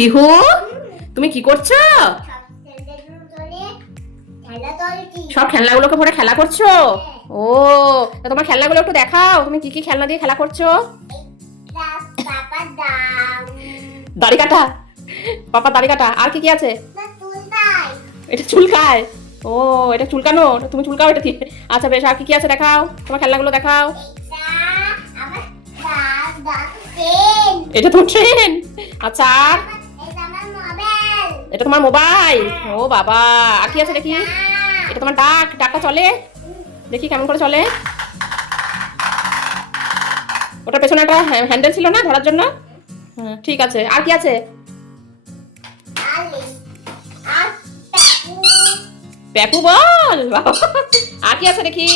পিহু, তুমি কি করছো? সব খেলনাগুলোকে ভরে খেলা করছো? ও, তা তোমার খেলনাগুলো একটু দেখাও, তুমি কি কি খেলনা দিয়ে খেলা করছো? দাড়ি কাটা, পাপা দাড়ি কাটা। আর কি কি আছে? এটা চুলকায়। ও, এটা চুলকানো, তুমি চুলকাও এটা দিয়ে। আচ্ছা বেশ, আর কি কি আছে দেখাও, তোমার খেলনাগুলো দেখাও। এটা তোমার ট্রেন। আচ্ছা, আর এটা তোমার মোবাইল। ও বাবা, আর কি আছে দেখি? এটা তোমার ডাকটা চলে দেখি কেমন করে চলে। ওটার পেছনে একটা হ্যান্ডেল ছিল না ধরার জন্য? হ্যাঁ ঠিক আছে, আর কি আছে? প্যাপু বল। আর কি আছে দেখি?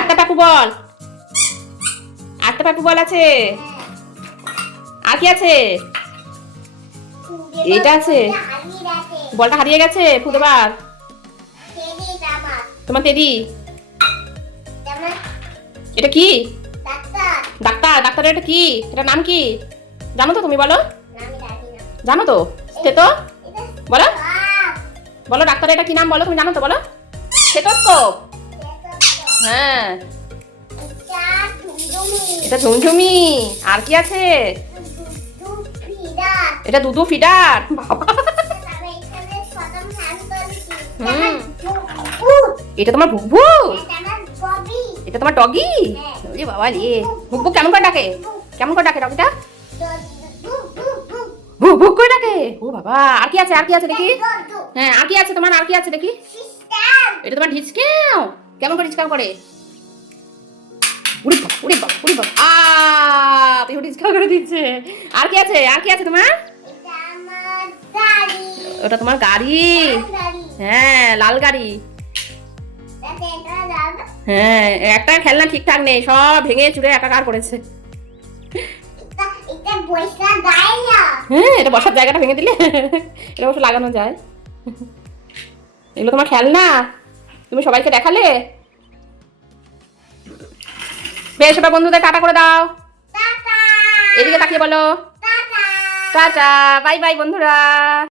একটা প্যাপু বল, একটা প্যাপু বল আছে। আর কি আছে? এটা আছে, বলটা হারিয়ে গেছে ফুটবার। তোমার টেডি। এটা কি? ডাক্তার। ডাক্তারের এটা কি? এটা নাম কি জানো তো? তুমি বলো, জানো তো? তো বলো, বলো ডাক্তারের এটা কি নাম বলো, তুমি জানো তো? বলো। স্টেথোস্কোপ। হ্যাঁ, এটা ঝুমঝুমি। আর কি আছে? এটা দুধু ফিডার। হুম, এটা তোমার ভুকভু। এটা তোমার ডগি। ওরে বাবা রে, ভুকভুক কেমন করে ডাকে? কেমন করে ডাকে ডগিটা? ভুক ভুক করে ডাকে। ও বাবা, আর কি আছে? আর কি আছে দেখি? হ্যাঁ, আর কি আছে তোমার? আর কি আছে দেখি? এটা তোমার ঢিচকেও। কেমন করে ঢিচকাও করে? উড়ি বাবা, উড়ি বাবা, উড়ি বাবা। পিহু ঢিচকাও করে দিচ্ছে। আর কি আছে? আর কি আছে তোমার? ওটা তোমার গাড়ি। হ্যাঁ, লাল গাড়ি। হ্যাঁ, একটা খেলনা ঠিকঠাক নেই, সব ভেঙে চুরে একাকার করেছে। হ্যাঁ, এটা বসার জায়গাটা ভেঙে দিলে এটা অবশ্য লাগানো যায়। এগুলো তোমার খেলনা, তুমি সবাইকে দেখালে। বেশ, এবার বন্ধুদের টাটা করে দাও। এদিকে তাকিয়ে বলো টাটা, বাই বাই বন্ধুরা।